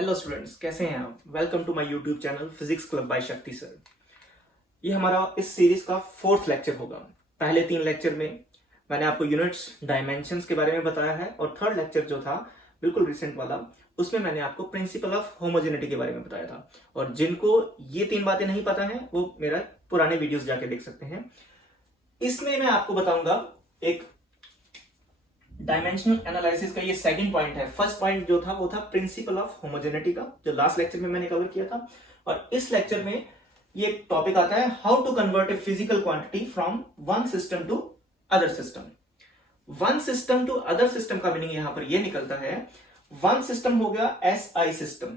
Hello students, कैसे हैं आप? Welcome to my YouTube channel physics club by Shakti sir. ये हमारा इस सीरीज का 4th लेक्चर होगा। पहले 3 लेक्चर में मैंने आपको यूनिट्स डायमेंशंस के बारे में बताया है और थर्ड लेक्चर जो था बिल्कुल रिसेंट वाला, उसमें मैंने आपको प्रिंसिपल ऑफ होमोजेनिटी के बारे में बताया था। और जिनको ये 3 बातें नहीं पता है वो मेरा पुराने वीडियोस जाके देख सकते हैं। इसमें मैं आपको बताऊंगा एक डायमेंशनल एनालिसिस का ये सेकंड पॉइंट है। फर्स्ट पॉइंट जो था वो था प्रिंसिपल ऑफ होमोजेनिटी का, जो लास्ट लेक्चर में मैंने कवर किया था। और इस लेक्चर में ये टॉपिक आता है how to convert a physical quantity from one system to other system. One system to other system का मीनिंग यहां पर यह निकलता है, वन सिस्टम हो गया एसआई सिस्टम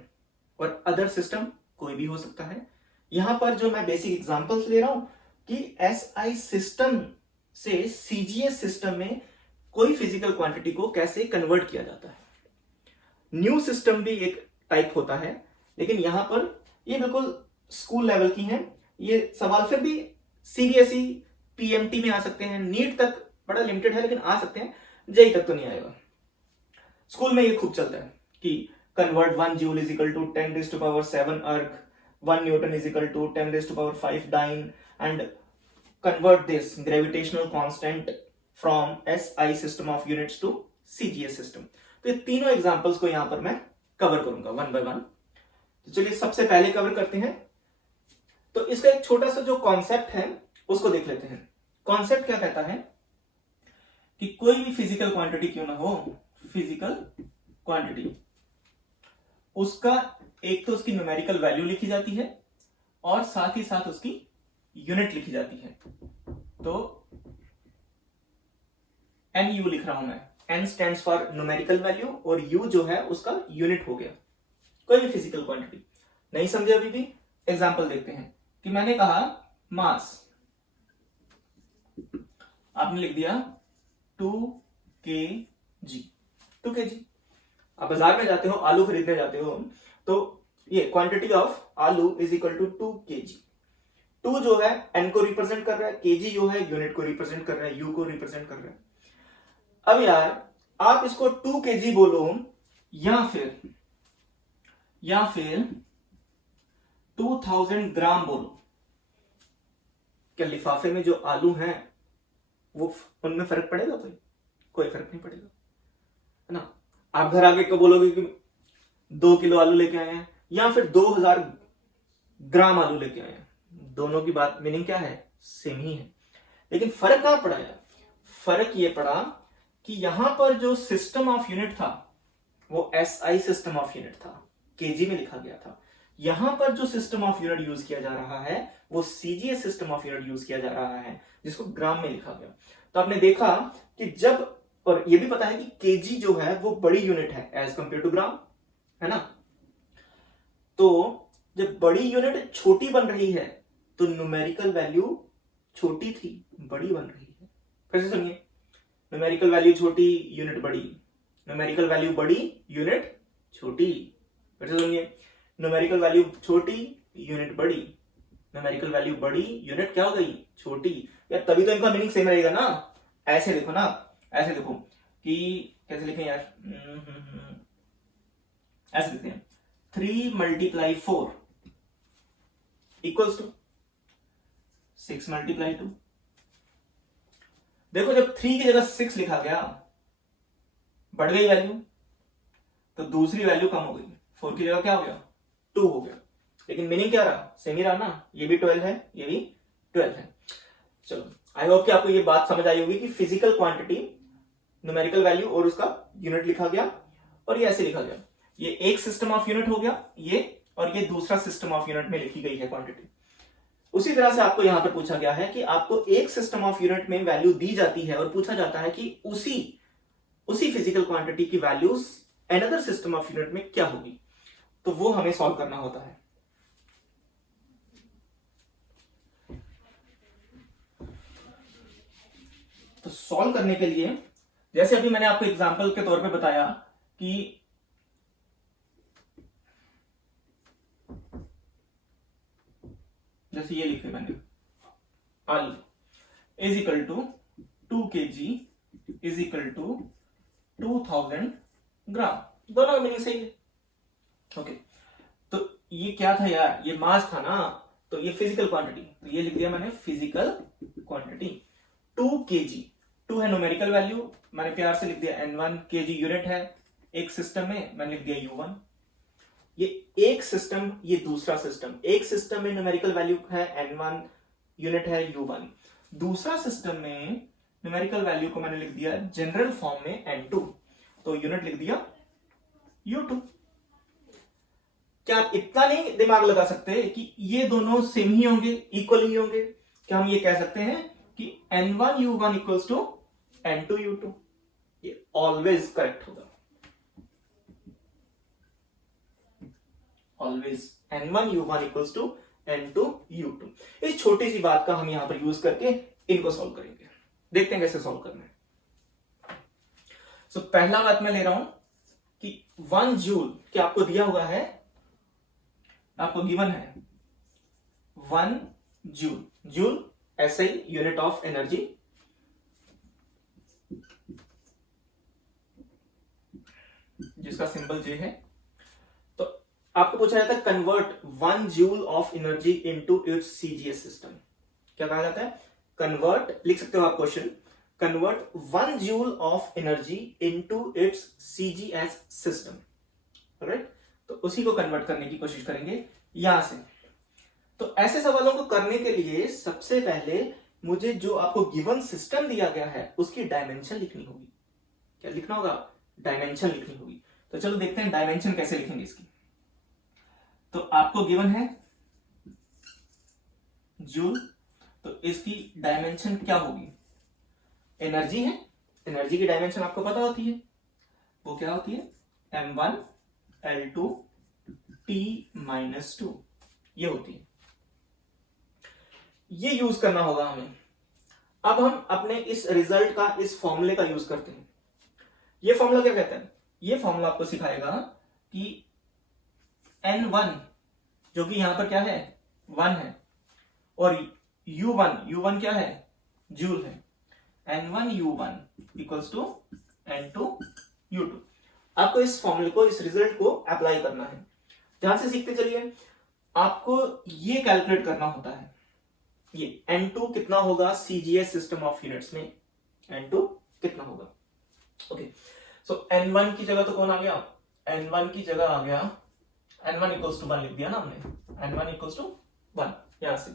और अदर सिस्टम कोई भी हो सकता है। यहां पर जो मैं बेसिक एग्जांपल्स ले रहा हूं कि एसआई सिस्टम से सीजीएस सिस्टम में कोई फिजिकल क्वांटिटी को कैसे कन्वर्ट किया जाता है। न्यू सिस्टम भी एक टाइप होता है, लेकिन यहां पर ये बिल्कुल स्कूल लेवल की हैं। ये सवाल फिर भी सीबीएसई पीएमटी में आ सकते हैं, नीट तक बड़ा लिमिटेड है लेकिन आ सकते हैं, जेई तक तो नहीं आएगा। स्कूल में ये खूब चलता है कि convert 1 joule is equal to 10⁻7 erg, 1 newton is equal to 10⁵ dyne and convert this gravitational constant from SI system of units to CGS system। तो ये तीनों एग्जांपल्स को यहां पर मैं कवर करूंगा वन बाय वन। तो चलिए सबसे पहले कवर करते हैं। तो इसका एक छोटा सा जो कॉन्सेप्ट है उसको देख लेते हैं। कॉन्सेप्ट क्या कहता है कि कोई भी फिजिकल क्वांटिटी क्यों ना हो, फिजिकल क्वांटिटी, उसका एक तो उसकी न्यूमेरिकल वैल्यू लिखी जाती है और साथ ही साथ उसकी यूनिट लिखी जाती है। तो एन यू लिख रहा हूं मैं, N stands for numerical value और यू जो है उसका यूनिट हो गया। कोई भी फिजिकल क्वांटिटी नहीं समझे अभी भी, एग्जांपल देखते हैं कि मैंने कहा मास, आपने लिख दिया 2 kg। 2 kg। आप बाजार में जाते हो, आलू खरीदने जाते हो, तो ये क्वांटिटी ऑफ आलू इज इक्वल टू 2 kg। 2 जो है एन को रिप्रेजेंट कर रहा है, केजी जो है यूनिट को रिप्रेजेंट कर रहा है, यू को रिप्रेजेंट कर रहा है। अब यार आप इसको 2 kg बोलो या फिर 2000 ग्राम बोलो, क्या लिफाफे में जो आलू हैं वो उनमें फर्क पड़ेगा? कोई फर्क नहीं पड़ेगा, है ना। आप घर आके को बोलोगे कि 2 किलो आलू लेके आए हैं या फिर 2000 ग्राम आलू लेके आए हैं, दोनों की बात मीनिंग क्या है? सेम ही है। लेकिन फर्क कहां पड़ा है? फर्क ये पड़ा कि यहां पर जो सिस्टम ऑफ यूनिट था वो एसआई सिस्टम ऑफ यूनिट था, केजी में लिखा गया था। यहां पर जो सिस्टम ऑफ यूनिट यूज किया जा रहा है वो CGS system of unit use किया जा रहा है, जिसको ग्राम में लिखा गया। तो आपने देखा कि जब, और ये भी पता है कि केजी जो है वो बड़ी यूनिट है एज कंपेयर टू ग्राम, है ना। तो जब बड़ी यूनिट छोटी बन रही है तो न्यूमेरिकल वैल्यू छोटी थी, बड़ी बन रही है। फिर से सुनिए, न्यूमेरिकल वैल्यू छोटी, यूनिट बड़ी, न्यूमेरिकल वैल्यू बड़ी, यूनिट छोटी। फिर से सुनिए, न्यूमेरिकल वैल्यू छोटी, यूनिट बड़ी, न्यूमेरिकल वैल्यू बड़ी, यूनिट क्या हो गई? छोटी। यार तभी तो इनका मीनिंग सेम रहेगा ना। ऐसे देखो ना, ऐसे देखो कि कैसे लिखें यार, ऐसे लिखते हैं 3 × 4 इक्वल्स टू 6 × 2। देखो जब 3 की जगह 6 लिखा गया, बढ़ गई वैल्यू, तो दूसरी वैल्यू कम हो गई, 4 की जगह क्या हो गया? 2 हो गया। लेकिन मीनिंग क्या रहा? सेम ही रहा ना। ये भी 12 है, ये भी 12 है। चलो, आई होप कि आपको ये बात समझ आई होगी कि फिजिकल क्वांटिटी, न्यूमेरिकल वैल्यू और उसका यूनिट लिखा गया और ये ऐसे लिखा गया। ये एक सिस्टम ऑफ यूनिट हो गया ये, और ये दूसरा सिस्टम ऑफ यूनिट में लिखी गई है क्वांटिटी। उसी तरह से आपको यहां पर पूछा गया है कि आपको एक सिस्टम ऑफ यूनिट में वैल्यू दी जाती है और पूछा जाता है कि उसी फिजिकल क्वांटिटी की values another system of unit में क्या होगी, तो वो हमें सॉल्व करना होता है। तो सॉल्व करने के लिए, जैसे अभी मैंने आपको एग्जांपल के तौर पे बताया कि जैसे ये लिखे मैंने, आलू is equal to 2 kg is equal to 2000 gram, दोनों का मीनिंग सही है। ओके, तो ये क्या था यार, ये मास था ना, तो ये फिजिकल क्वांटिटी, तो ये लिख दिया मैंने फिजिकल क्वांटिटी 2 kg। 2 है न्यूमेरिकल वैल्यू, मैंने प्यार से लिख दिया n1 kg यूनिट है एक सिस्टम में, मैंने लिख दिया u1। ये एक सिस्टम, ये दूसरा सिस्टम, एक सिस्टम में न्यूमेरिकल वैल्यू है n1 यूनिट है u1, दूसरा सिस्टम में न्यूमेरिकल वैल्यू को मैंने लिख दिया जनरल फॉर्म में n2, तो यूनिट लिख दिया u2। क्या आप इतना नहीं दिमाग लगा सकते कि ये दोनों सेम ही होंगे, इक्वल ही होंगे? क्या हम ये कह सकते हैं कि n1 u1 equals to n2 u2? ये ऑलवेज करेक्ट होगा, always n1 u1 equals to n2 u2। इस छोटी सी बात का हम यहां पर यूज करके इनको सॉल्व करेंगे, देखते हैं कैसे सॉल्व करना है। सो पहला बात मैं ले रहा हूं कि 1 जूल क्या आपको दिया हुआ है, आपको गिवन है 1 जूल। जूल ऐसे ही यूनिट ऑफ एनर्जी, जिसका सिंबल जे है। तो आपको पूछा जाता है convert 1 joule of energy into its CGS system. क्या कहा जाता है? कन्वर्ट, लिख सकते हो आप question, convert 1 joule of energy into its CGS system. Right, तो उसी को कन्वर्ट करने की कोशिश करेंगे यहां से। तो ऐसे सवालों को करने के लिए सबसे पहले मुझे जो आपको गिवन सिस्टम दिया गया है उसकी डायमेंशन लिखनी होगी। क्या लिखना होगा? डायमेंशन लिखनी होगी। तो चलो देखते हैं डायमेंशन कैसे लिखेंगे इसकी। तो आपको गिवन है जूल, तो इसकी डायमेंशन क्या होगी? एनर्जी है, एनर्जी की डायमेंशन आपको पता होती है, वो क्या होती है? m1 l2 t-2 ये होती है। ये यूज करना होगा हमें। अब हम अपने इस रिजल्ट का, इस फॉर्मूले का यूज करते हैं। ये फॉर्मूला क्या कहता है? ये फॉर्मूला आपको सिखाएगा कि n1 जो कि यहां पर क्या है 1 है, और u1 क्या है? जूल है। n1 u1 equals to n2 u2। आपको इस फॉर्मूले को, इस रिजल्ट को अप्लाई करना है। ध्यान से सीखते चलिए। आपको ये कैलकुलेट करना होता है, ये n2 कितना होगा सीजीएस सिस्टम ऑफ यूनिट्स में, n2 कितना होगा। ओके, सो n1 की जगह तो कौन आ गया? n1 की जगह आ गया n1 इक्वल्स टू 1 लिख दिया ना हमने, n1 इक्वल्स टू 1, यहां से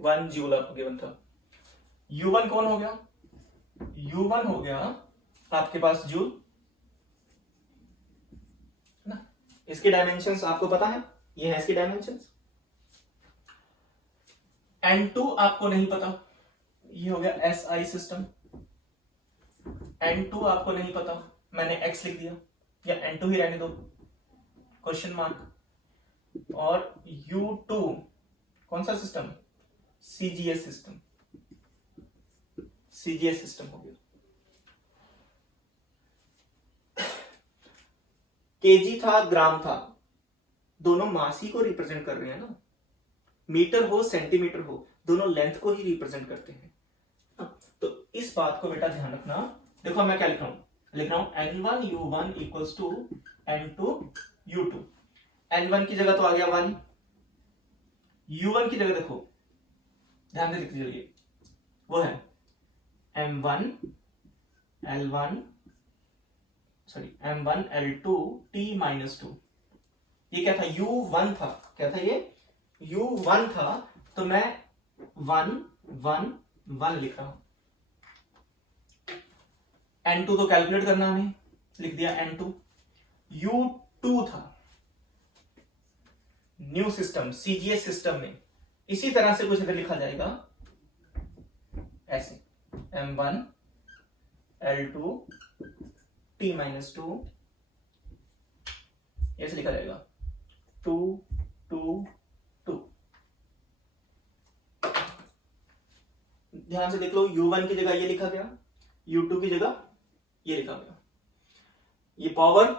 1 जूल आपको गिवन था। u1 कौन हो गया? u1 हो गया आपके पास जूल ना। इसके डायमेंशंस आपको पता है, ये है इसकी डायमेंशंस। n2 आपको नहीं पता, ये हो गया एसआई सिस्टम। n2 आपको नहीं पता, मैंने x लिख दिया, या n2 ही रहने दो, क्वेश्चन मार्क। और u2 कौन सा system? CGS system, CGS system हो गया। केजी था, ग्राम था, दोनों मास ही को रिप्रेजेंट कर रहे हैं ना। मीटर हो सेंटीमीटर हो, दोनों लेंथ को ही रिप्रेजेंट करते हैं। तो इस बात को बेटा ध्यान रखना। देखो मैं क्या लिख रहा हूं, लिख रहा हूं n1 u1 equals to n2 u2। n1 की जगह तो आ गया 1, u1 की जगह देखो, ध्यान से लिखते चलिए, वो है m1 l1 sorry m1 l2 t-2। ये क्या था? u1 था। क्या था ये? u1 था, तो मैं 1 1 1 लिख रहा हूं। n2 तो कैलकुलेट करना हमें, लिख दिया n2। u2 था न्यू सिस्टम, सीजीएस सिस्टम में, इसी तरह से कुछ इधर लिखा जाएगा ऐसे m1 l2 t-2, ऐसे लिखा जाएगा 2 2 2। ध्यान से देख लो, u1 की जगह ये लिखा गया, u2 की जगह ये लिखा गया। ये पावर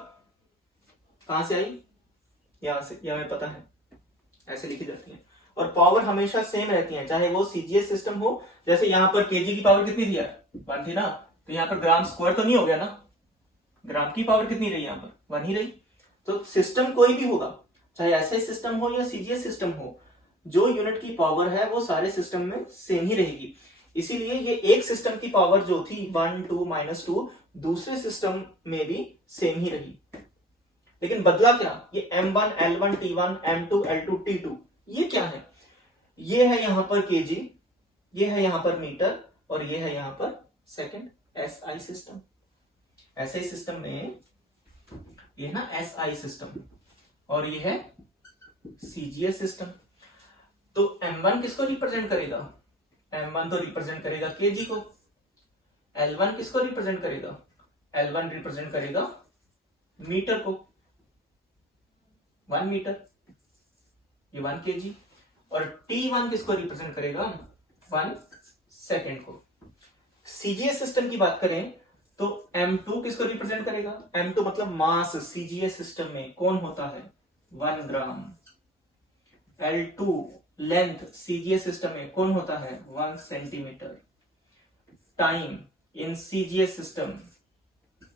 कहां से आई? यहां से, यह हमें पता है, ऐसे लिखी जाती है। और पावर हमेशा सेम रहती है, चाहे वो सीजीएस सिस्टम हो। जैसे यहां पर केजी की पावर कितनी थी यार? 1 थी ना, तो यहां पर ग्राम स्क्वायर तो नहीं हो गया ना, ग्राम की पावर कितनी रही? यहां पर 1 ही रही। तो सिस्टम कोई भी होगा, चाहे ऐसे सिस्टम हो या सीजीएस सिस्टम हो, जो यूनिट की पावर है वो सारे सिस्टम में सेम ही रहेगी। इसीलिए ये एक सिस्टम की पावर जो थी 1 2 -2 दूसरे सिस्टम में भी सेम ही रही। लेकिन बदला क्या, ये M1 L1 T1 M2 L2 T2 ये क्या है, ये है यहां पर केजी, ये है यहां पर मीटर और ये है यहां पर सेकंड। एसआई सिस्टम, ऐसे सिस्टम में ये ना एसआई सिस्टम और ये है सीजीएस सिस्टम। तो M1 किसको रिप्रेजेंट करेगा, M1 तो रिप्रेजेंट करेगा केजी को। L1 किसको रिप्रेजेंट करेगा, L1 रिप्रेजेंट करेगा मीटर को, 1 मीटर, ये 1 केजी। और T1 किसको रिप्रेजेंट करेगा, 1 सेकेंड को। सीजीएस सिस्टम की बात करें तो M2 किसको रिप्रेजेंट करेगा, M2 मतलब मास सीजीएस सिस्टम में कौन होता है, 1 ग्राम। L2 लेंथ सीजीएस सिस्टम में कौन होता है, 1 centimetre. Time in CGS system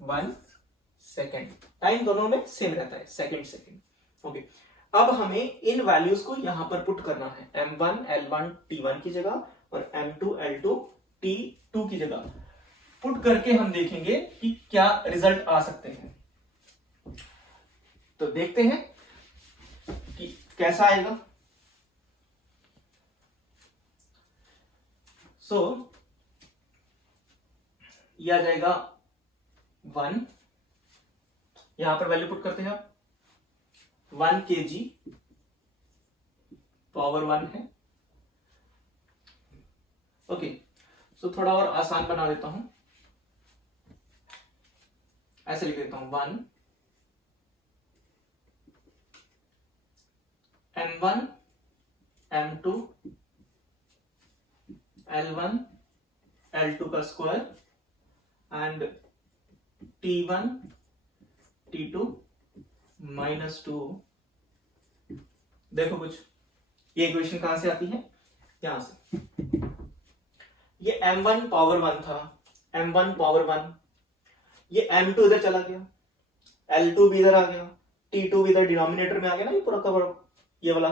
1 second, time दोनों में सेम रहता है, सेकेंड। ओके, अब हमें इन वैल्यूज को यहां पर पुट करना है, M1 L1 T1 की जगह और M2 L2 T2 की जगह पुट करके हम देखेंगे कि क्या रिजल्ट आ सकते हैं। तो देखते हैं कि कैसा आएगा। यह आ जाएगा 1, यहां पर वैल्यू पुट करते हैं आप, 1 kg पावर 1 है। ओके, सो थोड़ा और आसान बना देता हूं, ऐसे लिख देता हूं 1 M1 M2 L1 L2 का स्क्वायर एंड T1 T2 -2। देखो कुछ, ये इक्वेशन कहां से आती है, यहां से। ये M1 पावर 1 था, M1 पावर 1, ये M2 इधर चला गया, L2 भी इधर आ गया, T2 भी इधर डिनोमिनेटर में आ गया ना, ये पूरा कवर, ये वाला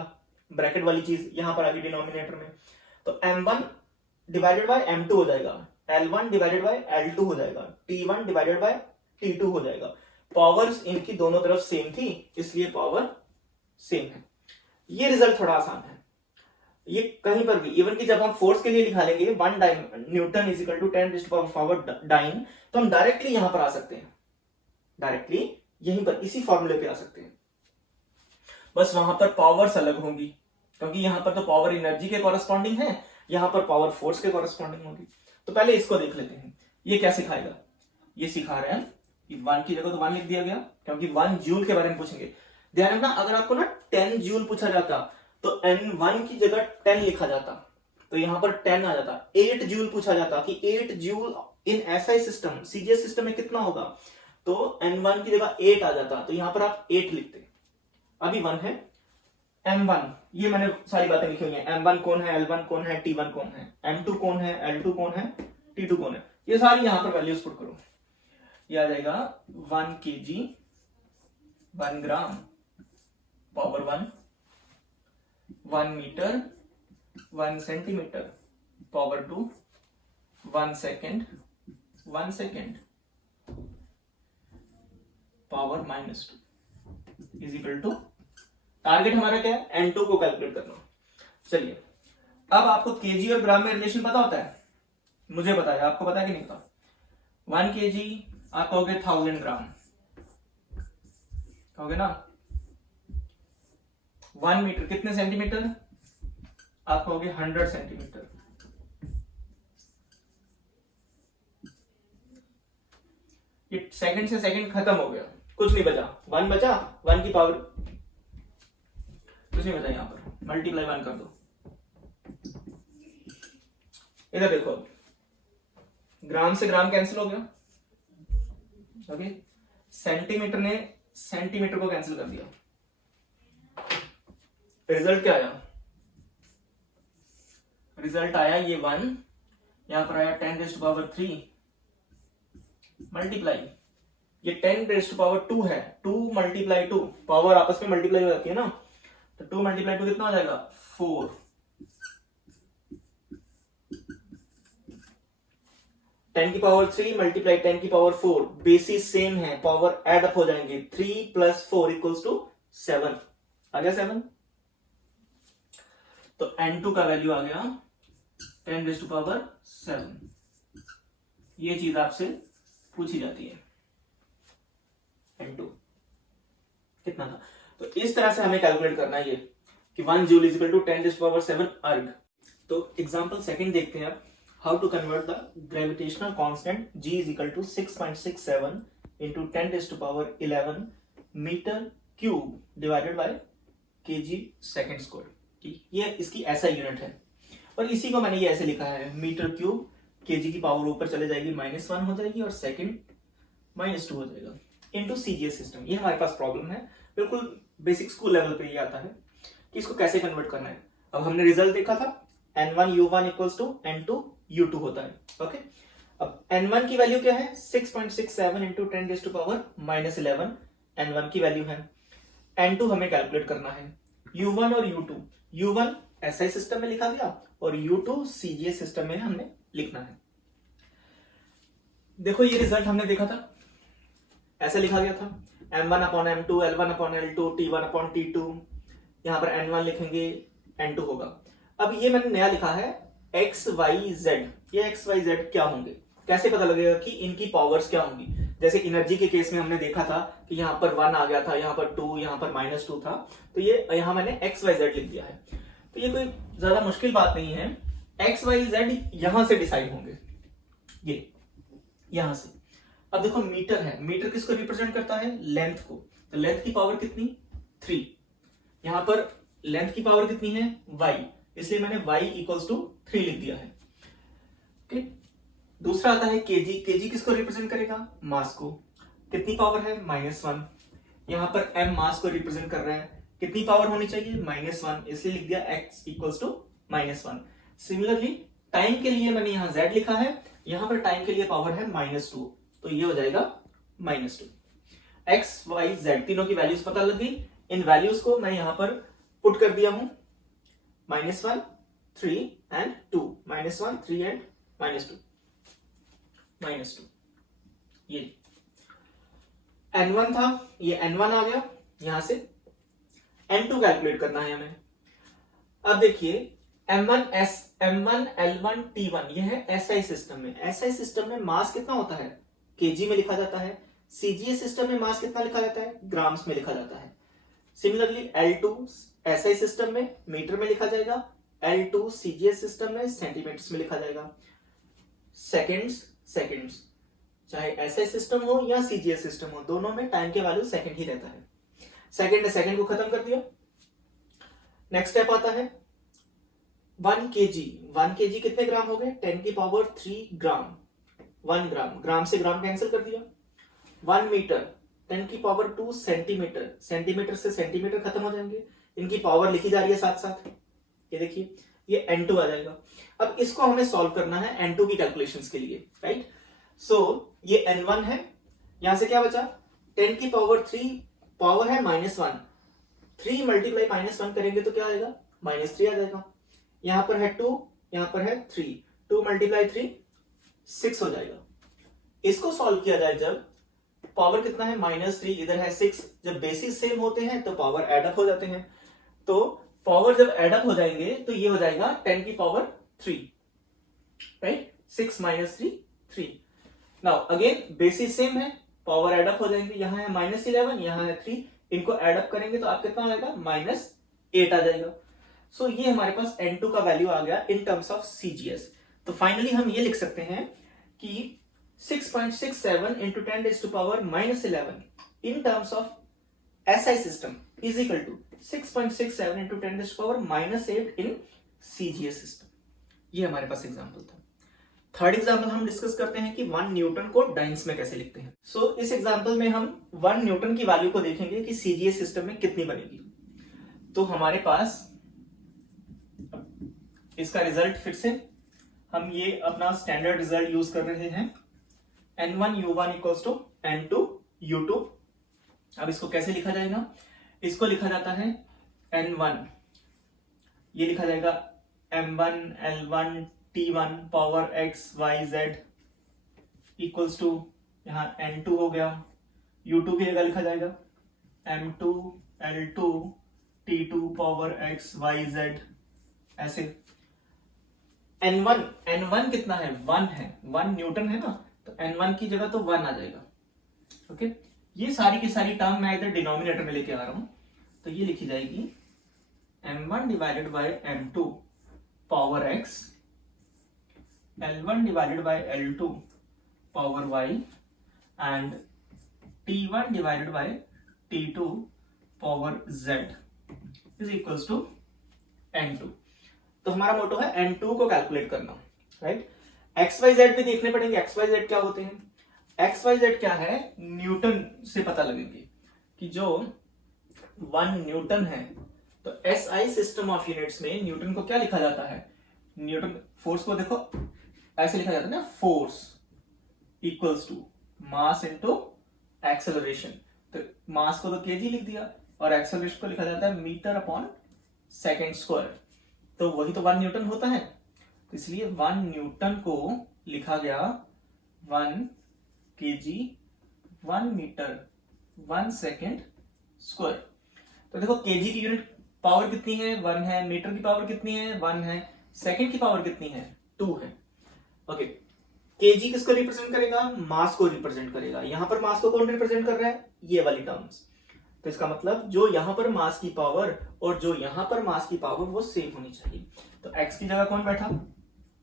ब्रैकेट वाली चीज यहां पर आ गई डिनोमिनेटर में। तो M1 डिवाइडेड बाय M2 हो जाएगा, L1 डिवाइडेड बाय L2 हो जाएगा, T1 डिवाइडेड बाय T2 हो जाएगा। पावर्स इनकी दोनों तरफ सेम थी, इसलिए पावर सेम है। ये रिजल्ट थोड़ा आसान है, ये कहीं पर भी, इवन कि जब हम फोर्स के लिए लिखा लेंगे 1 newton is equal to 10⁻⁴ dyne, तो हम डायरेक्टली यहां पर आ सकते हैं, डायरेक्टली यहीं पर इसी फॉर्मूले पे आ सकते हैं। बस वहां पर पावर्स अलग होंगी, क्योंकि यहां पर तो पावर एनर्जी के कॉरेस्पॉन्डिंग है, यहां पर पावर फोर्स के कॉरेस्पॉन्डिंग होगी। तो पहले इसको देख लेते हैं, ये क्या सिखाएगा। ये सिखा रहे हैं 1 की जगह तो 1 लिख दिया गया, क्योंकि 1 जूल के बारे में पूछेंगे। ध्यान रखना, अगर आपको ना 10 जूल पूछा जाता तो N1 की जगह 10 लिखा जाता, तो यहां पर 10 आ जाता। 8 जूल पूछा जाता कि 8 joule in SI system CGS system में कितना होगा, तो N1 की जगह 8 आ जाता, तो यहां पर आप 8 लिखते। अभी 1 है M1, ये मैंने सारी बातें लिखी हुई हैं, M1 कौन है, L1 कौन है, T1 कौन है, M2 कौन है, L2 कौन है, T2 कौन है, ये सारी यहां पर वैल्यूज पुट करो। ये आ जाएगा 1 kg 1 gram power 1, 1 metre 1 centimetre power 2, 1 second 1 second power -2 is equal to, target हमारा क्या है, N2 को कैलकुलेट करना। चलिए, अब आपको केजी और ग्राम में रिलेशन पता होता है, मुझे पता है, आपको पता है कि नहीं पता। 1 kg आप कहोगे 1000 ग्राम, कहोगे ना। 1 मीटर कितने सेंटीमीटर, आप कहोगे 100 सेंटीमीटर। ये सेकंड से सेकंड खत्म हो गया, कुछ नहीं बचा, 1 बचा, 1 की पावर कुछ नहीं बचा, यहां पर मल्टीप्लाई 1 कर दो। इधर देखो, ग्राम से ग्राम कैंसिल हो गया, ओके, सेंटीमीटर ने सेंटीमीटर को कैंसिल कर दिया। रिजल्ट क्या आया, रिजल्ट आया ये 1, यहां पर आया 10⁻³ मल्टीप्लाई ये 10⁻²है, 2 × 2 पावर आपस में मल्टीप्लाई हो जाती है ना, तो 2 × 2 कितना हो जाएगा 4। 10⁻³ मल्टीप्लाई 10⁻⁴, बेसिस सेम है, पावर एड अप हो जाएंगे, 3 + 4 = 7 आ गया 7। तो n2 का वैल्यू आ गया 10⁻7। ये चीज आपसे पूछी जाती है, n2 कितना था। तो इस तरह से हमें कैलकुलेट करना है ये कि 1 जूल = 10⁻7 अर्ग। तो एग्जांपल सेकंड देखते हैं अब, how to convert the gravitational constant G = 6.67 × 10⁻11 m³ divided by kg/s²। ये इसकी ऐसा यूनिट है, और इसी को मैंने ये ऐसे लिखा है m³, kg की पावर ऊपर चले जाएगी -1 हो जाएगी और सेकंड -2 हो जाएगा इनटू CGS सिस्टम। ये हमारे पास प्रॉब्लम है, बिल्कुल बेसिक स्कूल लेवल पे ये आता है कि इसको कैसे कन्वर्ट करना है। अब हमने रिजल्ट देखा था n1u1 = n2u2 होता है। ओके, अब n1 की वैल्यू क्या है 6.67 × 10⁻11 n1 की वैल्यू है। n2 हमें कैलकुलेट करना है। u1 और u2, u1 SI सिस्टम में लिखा गया और u2 CGS सिस्टम में हमने लिखना है। देखो ये रिजल्ट हमने देखा था, ऐसा लिखा गया था m1/m2 L1/L2 T1/T2, यहां पर n1 लिखेंगे n2 होगा। अब ये मैंने नया लिखा है XYZ। ये XYZ क्या होंगे, कैसे पता लगेगा कि इनकी पावर्स क्या होंगी। जैसे एनर्जी के केस में हमने देखा था कि यहाँ पर 1 आ गया था, यहाँ पर 2, यहाँ पर -2 था, तो ये यहाँ मैंने XYZ लिख दिया है। तो ये कोई ज्यादा मुश्किल बात नहीं है, XYZ यहां से डिसाइड होंगे, ये यहां से। अब देखो मीटर है, मीटर किसको रिप्रेजेंट करता है, लेंथ को, तो लेंथ की पावर कितनी 3, यहां पर लेंथ की पावर कितनी है y, इसलिए मैंने y = 3 लिख दिया है। ओके, दूसरा आता है kg। kg किसको रिप्रेजेंट करेगा, मास को, कितनी पावर है -1, यहां पर m मास को रिप्रेजेंट कर रहे हैं, कितनी पावर होनी चाहिए -1, इसलिए लिख दिया x = -1। सिमिलरली टाइम के लिए मैंने यहां z लिखा है, यहां पर टाइम के लिए पावर है -2, तो ये हो जाएगा -2। x y z तीनों की वैल्यूज पता लग गई, इन वैल्यूज को मैं यहां पर पुट कर दिया हूं, -1 3 and 2, -1 3 and -2 ये n1 था, ये n1 आ गया, यहां से n2 कैलकुलेट करना है हमें। अब देखिए m1 L1 T1 ये है SI सिस्टम में। SI सिस्टम में मास कितना होता है, kg में लिखा जाता है। CGS सिस्टम में मास कितना लिखा जाता है, ग्राम्स में लिखा जाता है। सिमिलरली L2 SI सिस्टम में मीटर में लिखा जाएगा, L2 CGS सिस्टम में सेंटीमीटर्स में लिखा जाएगा। सेकंड्स चाहे SI सिस्टम हो या CGS सिस्टम हो, दोनों में टाइम के वैल्यू सेकंड ही रहता है। सेकंड को खत्म कर दिया। नेक्स्ट स्टेप आता है 1 kg। 1 kg कितने ग्राम हो गए, 10⁻³ ग्राम। 1 ग्राम, ग्राम से ग्राम कैंसिल कर दिया। 1 मीटर 10⁻² सेंटीमीटर, सेंटीमीटर से सेंटीमीटर खत्म हो जाएंगे, इनकी पावर लिखी जा रही है साथ साथ। ये देखिए ये n2 आ जाएगा। अब इसको हमें सॉल्व करना है n2 की कैलकुलेशंस के लिए, राइट। सो ये n1 है, यहां से क्या बचा 10⁻³ पावर है -1, 3 × -1 करेंगे तो क्या आएगा -3 आ जाएगा। यहां पर है 2, यहां पर है 3, 2 × 3 6 हो जाएगा। इसको सॉल्व किया जाए जब पावर कितना है -3, इधर है 6, जब बेसिस सेम होते हैं तो पावर एडअप हो जाते हैं, तो पावर जब एडअप हो जाएंगे तो ये हो जाएगा 10⁻³ right, 6 - 3 3। Now again basis same है, पावर एडअप हो जाएंगे, यहां है -11, यहां है 3, इनको एडअप करेंगे तो आप कितना आएगा -8 आ जाएगा। सो ये हमारे पास n2 का वैल्यू आ गया इन टर्म्स ऑफ CGS। तो फाइनली हम ये लिख सकते हैं कि 6.67 × 10⁻11 in terms of SI system is equal to 6.67 × 10⁻8 in CGS system। ये हमारे पास एग्जांपल था। थर्ड एग्जांपल हम डिस्कस करते हैं कि 1 न्यूटन को डाइन्स में कैसे लिखते हैं। सो इस एग्जांपल में हम 1 न्यूटन की वैल्यू को देखेंगे कि CGS सिस्टम में कितनी बनेगी। तो हमारे पास इसका रिजल्ट फिर से हम ये अपना स्टैंडर्ड रिजल्ट यूज कर रहे हैं, n1 u1 = n2 U2। अब इसको कैसे लिखा जाएगा, इसको लिखा जाता है N1, ये लिखा जाएगा M1 L1 T1 power x y z equals to, यहाँ N2 हो गया, U2 की जगह लिखा जाएगा M2 L2 T2 power x y z, ऐसे। N1 कितना है, 1 है, 1 न्यूटन है ना, तो N1 की जगह तो 1 आ जाएगा। ओके, ये सारी की सारी टर्म मैं इधर डिनोमिनेटर में लेके आ रहा हूं, तो ये लिखी जाएगी M1 divided by M2 power x, L1 divided by L2 power y and T1 divided by T2 power z is equals to N2। तो हमारा मोटो है N2 को कैलकुलेट करना, राइट। XYZ भी देखने पड़ेंगे, XYZ क्या होते हैं, XYZ क्या है, न्यूटन से पता लगेंगे कि जो 1 न्यूटन है, तो SI सिस्टम ऑफ यूनिट्स में न्यूटन को क्या लिखा जाता है, न्यूटन फोर्स को देखो ऐसे लिखा जाता है ना, force equals to mass into acceleration. तो मास को तो केजी लिख दिया और एक्सेलरेशन को लिखा जाता है मीटर अपॉन सेकेंड स्क्वायर, तो वही तो 1 न्यूटन होता है। तो इसलिए 1 न्यूटन को लिखा गया 1 केजी 1 मीटर 1 सेकेंड स्क्वायर। तो देखो केजी की यूनिट पावर कितनी है, 1 है, मीटर की पावर कितनी है, 1 है, सेकेंड की पावर कितनी है, 2 है। ओके, केजी किसको रिप्रेजेंट करेगा, मास को रिप्रेजेंट करेगा। यहां पर मास को कौन रिप्रेजेंट कर रहा है, ये वाली टर्म्स। तो इसका मतलब जो यहां पर मास की पावर और जो यहां पर मास की पावर वो सेम होनी चाहिए। तो x की जगह कौन बैठा,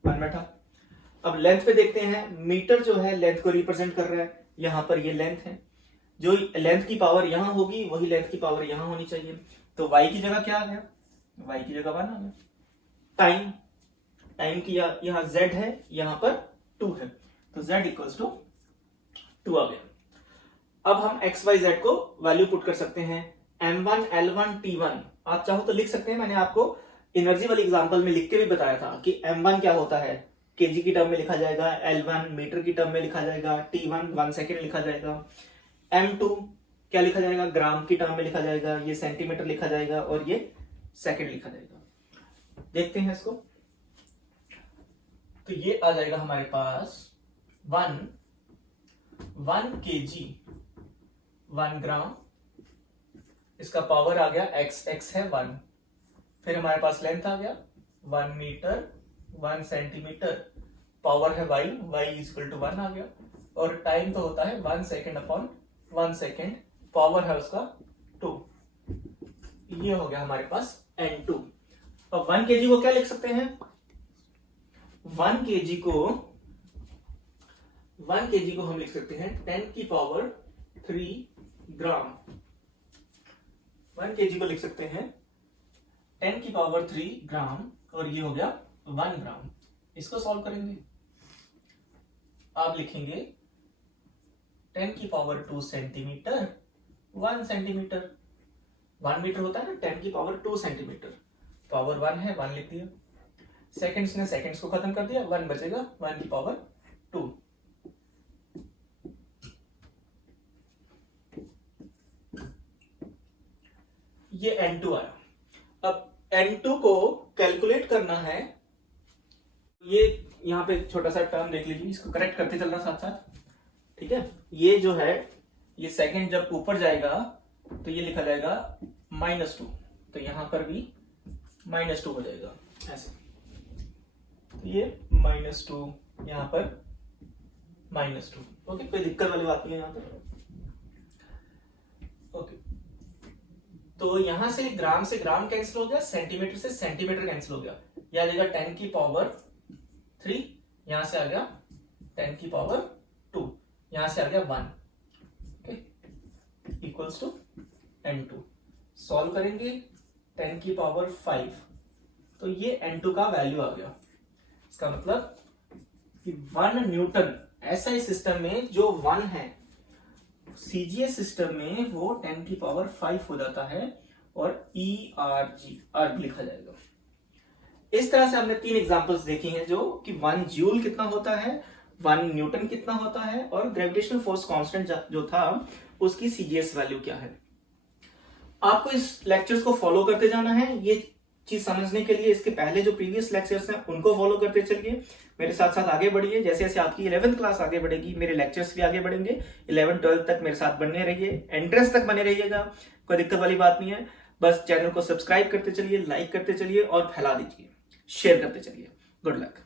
1 बैठा। अब लेंथ पे देखते हैं, मीटर जो है लेंथ को रिप्रेजेंट कर रहा है, यहां पर ये लेंथ है, जो लेंथ की पावर यहां होगी वही लेंथ की पावर यहां होनी चाहिए। तो y की जगह क्या आ गया, y की जगह 1 आ गया। टाइम की यहां z है, यहां पर 2 है, तो z इक्वल्स टू 2 आ गया। अब हम x y z को वैल्यू पुट कर सकते हैं, M1 L1 T1 आप चाहो तो लिख सकते हैं। मैंने आपको एनर्जी वाली एग्जांपल में लिख के भी बताया था कि M1 क्या होता है, केजी की टर्म में लिखा जाएगा, L1 मीटर की टर्म में लिखा जाएगा, T1 1 सेकेंड लिखा जाएगा, M2 क्या लिखा जाएगा, ग्राम की टर्म में लिखा जाएगा, ये सेंटीमीटर लिखा जाएगा और ये सेकेंड लिखा जाएगा। देखते हैं इसको, तो ये आ जाएगा हमारे पास 1 केजी 1 ग्राम, इसका पावर आ गया x है 1, फिर हमारे पास लेंथ आ गया 1 मीटर 1 सेंटीमीटर, पावर है y इक्वल टू 1 आ गया, और टाइम तो होता है 1 सेकेंड अपॉन 1 सेकेंड, पावर है उसका 2। ये हो गया हमारे पास N2। अब 1 केजी को क्या लिख सकते हैं, 1 केजी को हम लिख सकते हैं 10 की पावर 3 ग्राम। 1 केजी को लिख सकते हैं 10 की पावर 3 ग्राम, और ये हो गया 1 ग्राम। इसको सॉल्व करेंगे, आप लिखेंगे 10 की पावर 2 सेंटीमीटर 1 सेंटीमीटर, 1 मीटर होता है ना, 10 की पावर 2 सेंटीमीटर, पावर 1 है, 1 लिख दिया, सेकेंड्स ने सेकेंड्स को खत्म कर दिया, 1 बचेगा 1 की पावर 2। ये N2 आया। अब N2 को कैलकुलेट करना है, ये यहां पे छोटा सा टर्म देख लीजिए, इसको करेक्ट करते चलना साथ साथ, ठीक है। ये जो है, ये सेकंड जब ऊपर जाएगा तो ये लिखा जाएगा -2, तो यहां पर भी -2 हो जाएगा ऐसे, तो ये -2 यहां पर -2। ओके, कोई दिक्कत वाली बात नहीं है यहां पर। ओके, तो यहां से ग्राम कैंसिल हो गया, सेंटीमीटर से सेंटीमीटर कैंसिल हो गया, यह आ जाएगा 10 की पावर 3, यहां से आ गया 10 की पावर 2, यहां से आ गया 1, okay, equals to N2। Solve करेंगे 10 की पावर 5, तो ये N2 का वैल्यू आ गया। इसका मतलब कि 1 न्यूटन SI सिस्टम में जो 1 है, CGS सिस्टम में वो 10 की पावर 5 हो जाता है, और ERG लिखा जाएगा। इस तरह से हमने 3 एग्जांपल्स देखी हैं, जो कि 1 जूल कितना होता है, 1 न्यूटन कितना होता है, और ग्रेविटेशनल फोर्स कांस्टेंट जो था उसकी सीजीएस वैल्यू क्या है। आपको इस लेक्चर्स को फॉलो करते जाना है। ये चीज समझने के लिए इसके पहले जो प्रीवियस लेक्चर्स हैं उनको फॉलो करते चलिए, मेरे साथ साथ आगे बढ़िए। जैसे जैसे आपकी 11th क्लास आगे बढ़ेगी मेरे लेक्चर्स भी आगे बढ़ेंगे। 11 12 तक मेरे साथ बने रहिए, एंट्रेंस तक बने रहिएगा, कोई दिक्कत वाली बात नहीं है। बस चैनल को सब्सक्राइब करते चलिए, लाइक करते चलिए और फैला दीजिए, शेयर करते चलिए। Good luck.